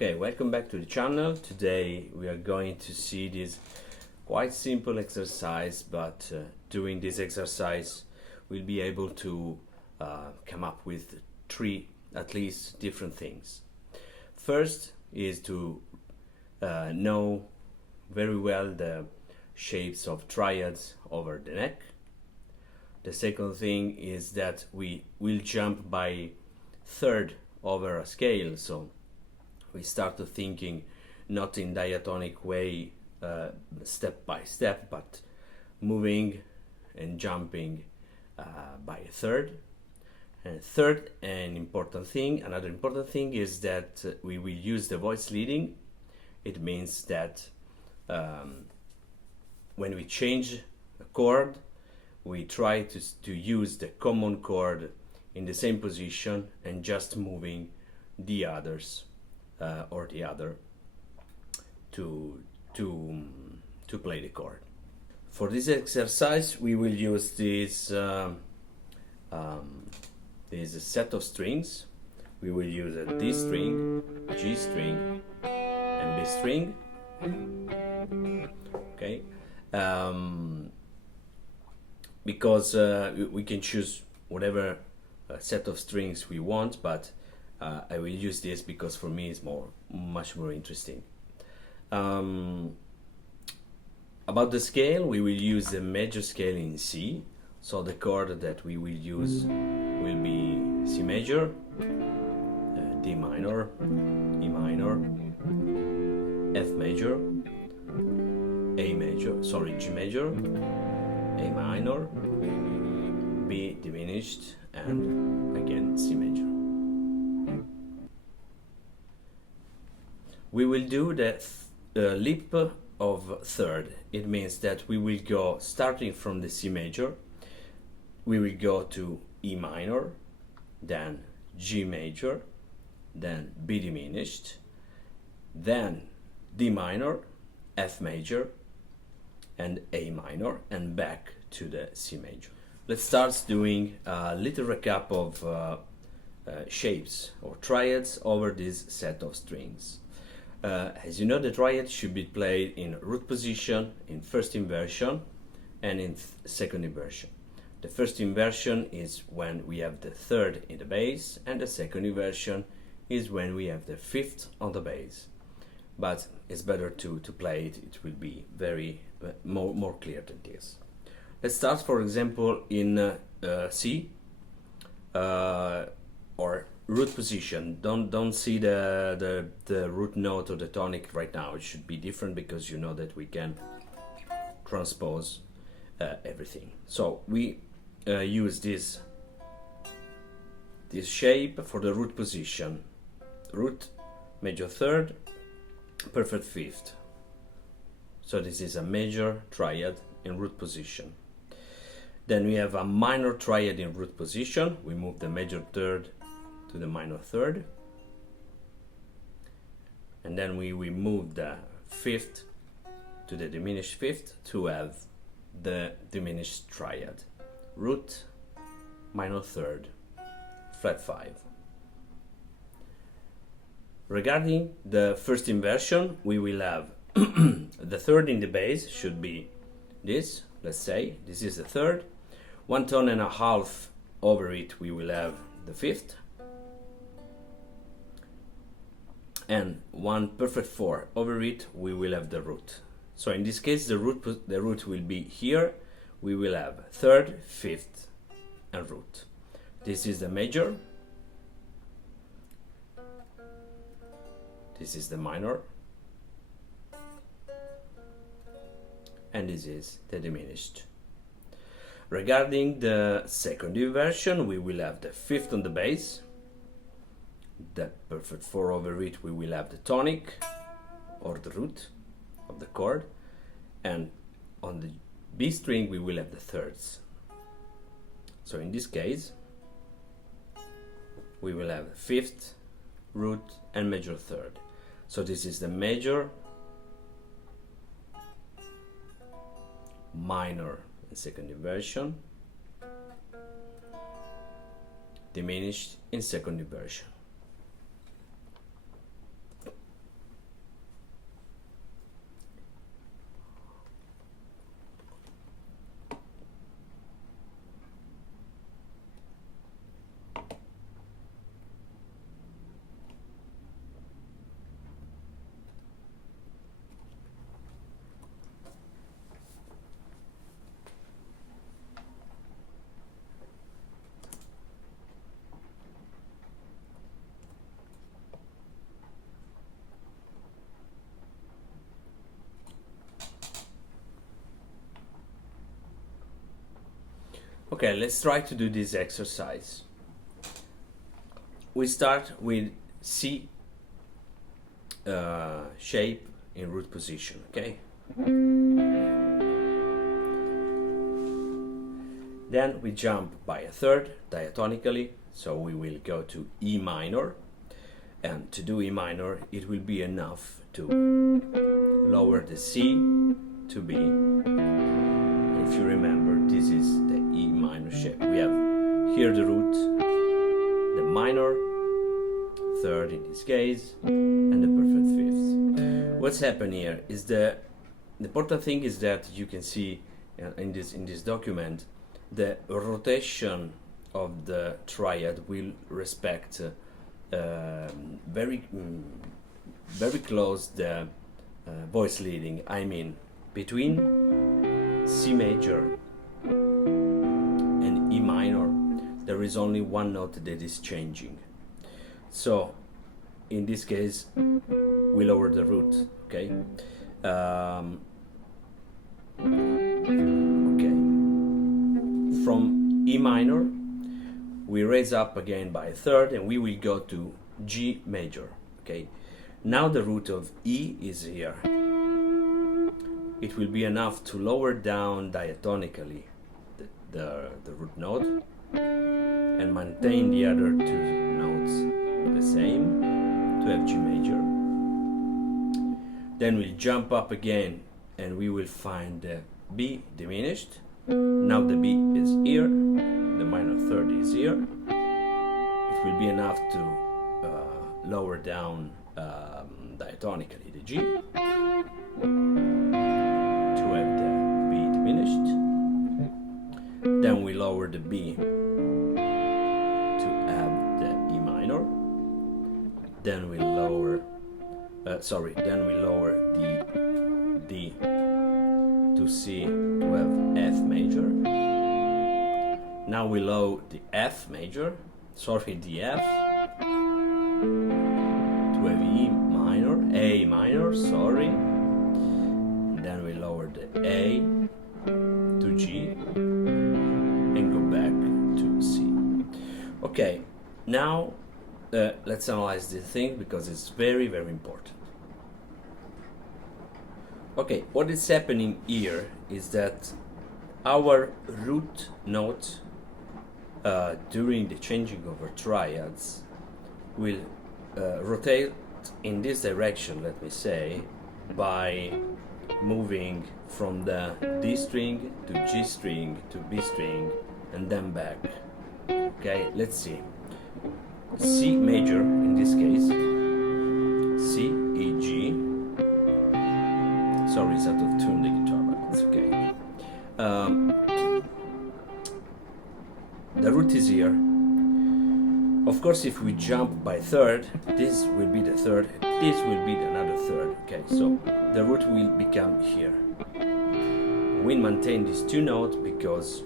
Okay, welcome back to the channel. Today we are going to see this quite simple exercise, but doing this exercise we'll be able to come up with three at least different things. First is to know very well the shapes of triads over the neck. The second thing is that we will jump by third over a scale, so we start to thinking not in diatonic way step by step, but moving and jumping by a third. And third, another important thing is that we will use the voice leading. It means that when we change a chord, we try to use the common chord in the same position and just moving the others or the other to play the chord. For this exercise we will use this set of strings. We will use a D string, G string and B string. Okay, because we can choose whatever set of strings we want, but I will use this because for me it's much more interesting. About the scale, we will use the major scale in C, so the chord that we will use will be C major, D minor, E minor, F major, G major, A minor, B diminished, and again C major. We will do the leap of third. It means that we will go, starting from the C major, we will go to E minor, then G major, then B diminished, then D minor, F major, and A minor, and back to the C major. Let's start doing a little recap of shapes or triads over this set of strings. As you know, the triad should be played in root position, in first inversion, and in second inversion. The first inversion is when we have the third in the bass, and the second inversion is when we have the fifth on the bass. But it's better to play it. It will be very more clear than this. Let's start, for example, in C or root position. Don't see the root note or the tonic right now. It should be different because you know that we can transpose everything. So we use this shape for the root position. Root major third, perfect fifth. So this is a major triad in root position. Then we have a minor triad in root position. We move the major third to the minor third, and then we move the fifth to the diminished fifth to have the diminished triad. Root, minor third, flat 5. Regarding the first inversion, we will have the third in the bass should be this. Let's say this is the third. 1 tone and a half over it we will have the fifth, and 1 perfect 4 over it we will have the root. So in this case the root will be here. We will have third, fifth and root. This is the major, this is the minor, and this is the diminished. Regarding the second inversion, we will have the fifth on the bass, the perfect 4 over it we will have the tonic or the root of the chord, and on the B string we will have the thirds. So in this case we will have fifth, root and major third. So this is the major, minor in second inversion, diminished in second inversion. Okay, let's try to do this exercise. We start with C shape in root position, okay? Then we jump by a third diatonically, so we will go to E minor, and to do E minor it will be enough to lower the C to B. If you remember, this is the E minor shape. We have here the root, the minor third in this case, and the perfect fifth. What's happened here is the important thing is that you can see in this document the rotation of the triad will respect very close the voice leading. I mean, between C major and E minor there is only one note that is changing. So in this case we lower the root, okay? Okay. From E minor we raise up again by a third and we will go to G major, okay? Now the root of E is here. It will be enough to lower down diatonically the root note and maintain the other two notes the same to have G major. Then we'll jump up again and we will find the B diminished. Now the B is here, the minor third is here. It will be enough to lower down diatonically the G to have the B diminished. Then we lower the B to have the E minor. Then we lower then we lower the D to C to have F major. Now we lower the F major, the F to have E minor, A minor, Then we lower the A to G and go back to C. Okay, now let's analyze this thing because it's very, very important. Okay, what is happening here is that our root note during the changing over triads will rotate in this direction, let me say, by moving from the D string to G string to B string and then back. Okay, let's see. C major in this case, C, E, G. Sorry, it's out of tune the guitar, but it's okay. The root is here. Of course, if we jump by third, this will be the third, this will be another third. Okay, so the root will become here. We maintain these two notes because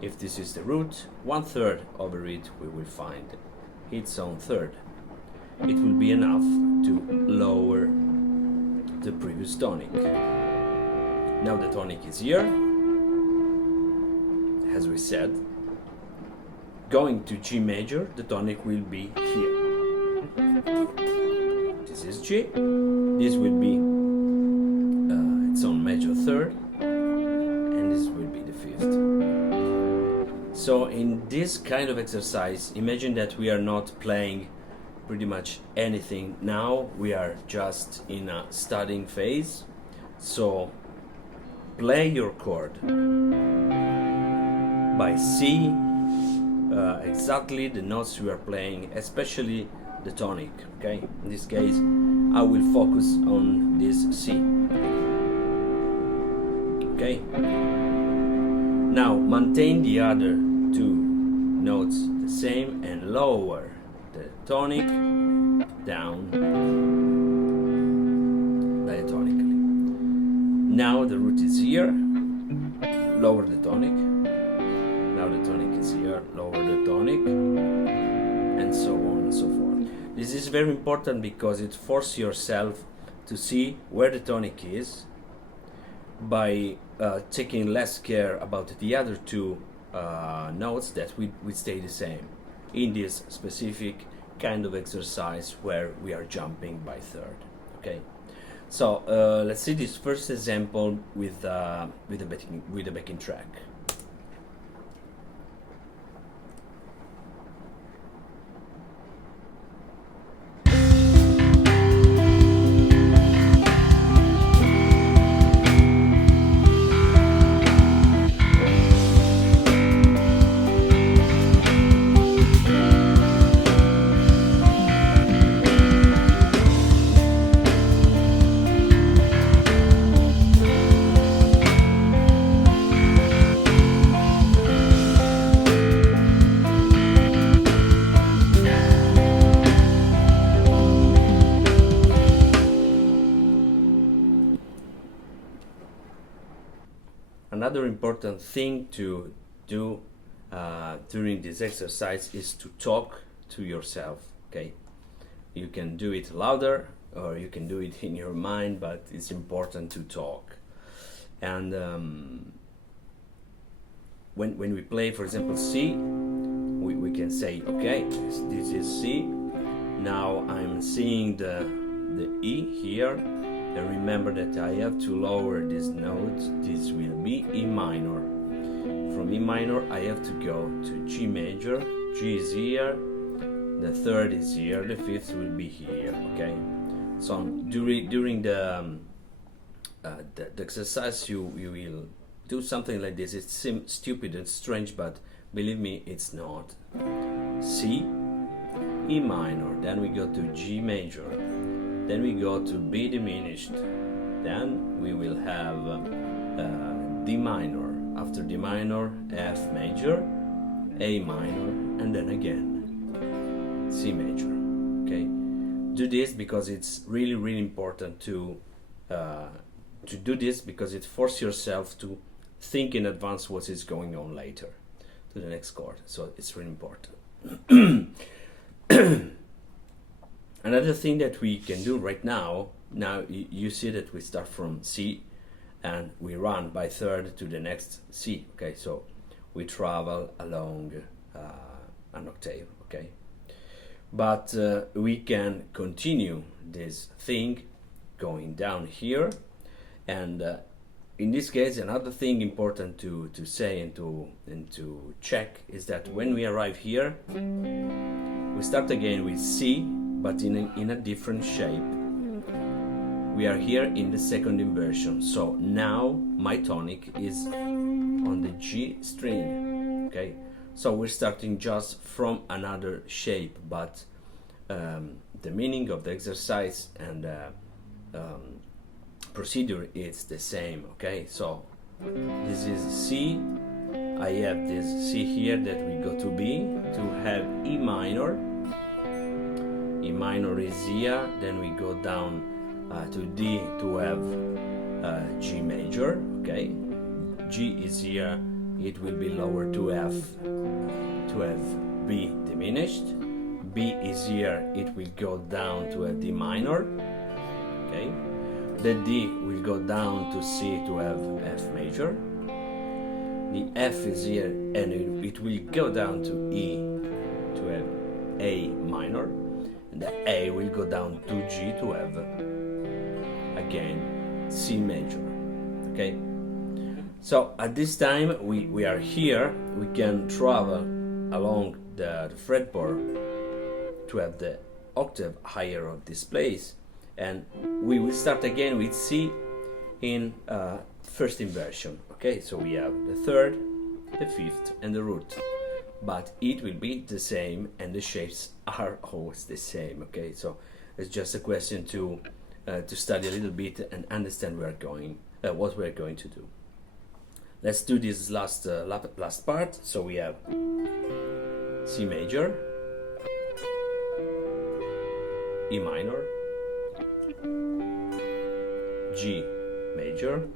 if this is the root, 1/3 over it we will find its own third. It will be enough to lower the previous tonic. Now the tonic is here, as we said. Going to G major, the tonic will be here. This is G, this will be its own major third, and this will be the fifth. So in this kind of exercise, imagine that we are not playing pretty much anything now, we are just in a studying phase. So play your chord by C exactly the notes you are playing, especially the tonic. Okay, in this case I will focus on this C. Okay, now maintain the other two notes the same and lower the tonic down diatonically. Now the root is here, lower the tonic. Now the tonic is here, lower the tonic, and so on and so forth. This is very important because it forces yourself to see where the tonic is by taking less care about the other two notes that we stay the same in this specific kind of exercise where we are jumping by third. Okay, so let's see this first example with the backing track. Another important thing to do during this exercise is to talk to yourself. Okay, you can do it louder or you can do it in your mind, but it's important to talk. And when we play, for example, C, we can say, okay, this is C. Now I'm seeing the E here. And remember that I have to lower this note. This will be E minor. From E minor I have to go to G major. G is here, the third is here, the fifth will be here. Okay, so during the exercise you will do something like this. It seems stupid and strange, but believe me, it's not. C, E minor, then we go to G major, then we go to B diminished, then we will have D minor, after D minor, F major, A minor, and then again C major. Okay, do this because it's really important to do this, because it forces yourself to think in advance what is going on later to the next chord. So it's really important. Another thing that we can do right now, you see that we start from C and we run by third to the next C. Okay, so we travel along an octave. Okay, but we can continue this thing going down here, and in this case, another thing important to say and to check is that when we arrive here, we start again with C, but in a different shape. We are here in the second inversion, so now my tonic is on the G string. Okay, so we're starting just from another shape, but the meaning of the exercise and procedure is the same. Okay, so this is C. I have this C here that we go to B to have E minor. E minor is here, then we go down to D to have G major. Okay, G is here, it will be lower to F to have B diminished. B is here, it will go down to a D minor. Okay, the D will go down to C to have F major. The F is here and it will go down to E to have A minor. And the A will go down to G to have again C major. Okay, so at this time we are here, we can travel along the fretboard to have the octave higher of this place, and we will start again with C in first inversion. Okay, so we have the third, the fifth, and the root, but it will be the same and the shapes are always the same. Okay, so it's just a question to study a little bit and understand where we're going, what we're going to do. Let's do this last part. So we have C major, E minor, G major,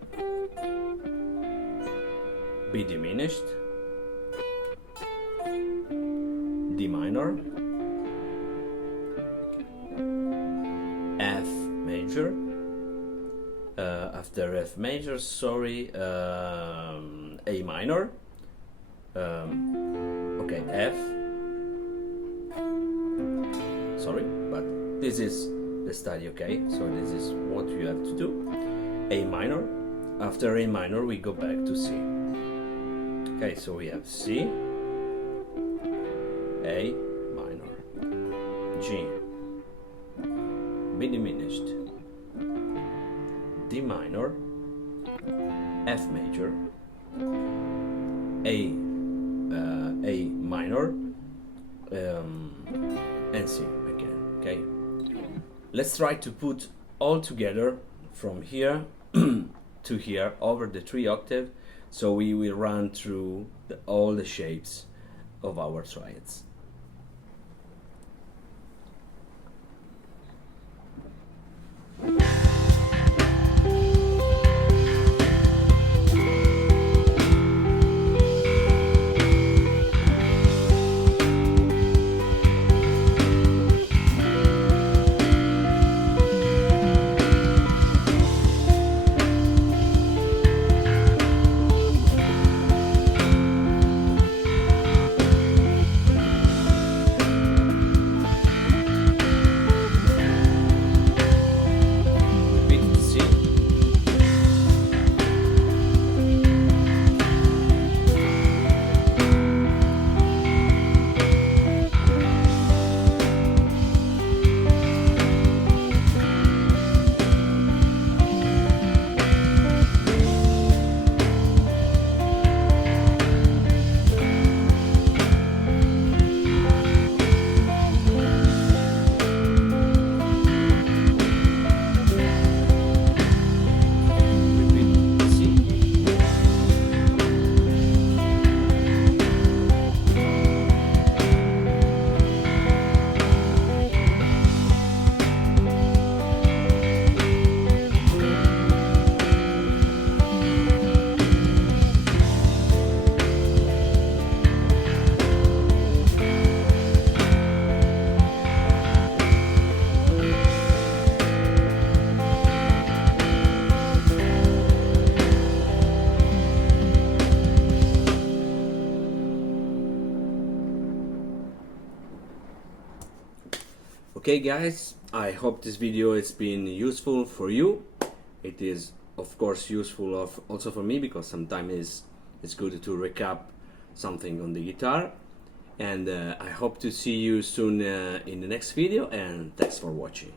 B diminished, D minor, F major, after F major, sorry, A minor, okay, F, sorry, but this is the study, okay, so this is what you have to do. A minor. After A minor we go back to C. Okay, so we have C, A minor, G, B diminished, D minor, F major, A minor, and C again. Okay, let's try to put all together from here to here over the 3 octave, so we will run through all the shapes of our triads. Okay guys, I hope this video has been useful for you. It is of course useful also for me, because sometimes it's good to recap something on the guitar. And I hope to see you soon in the next video, and thanks for watching.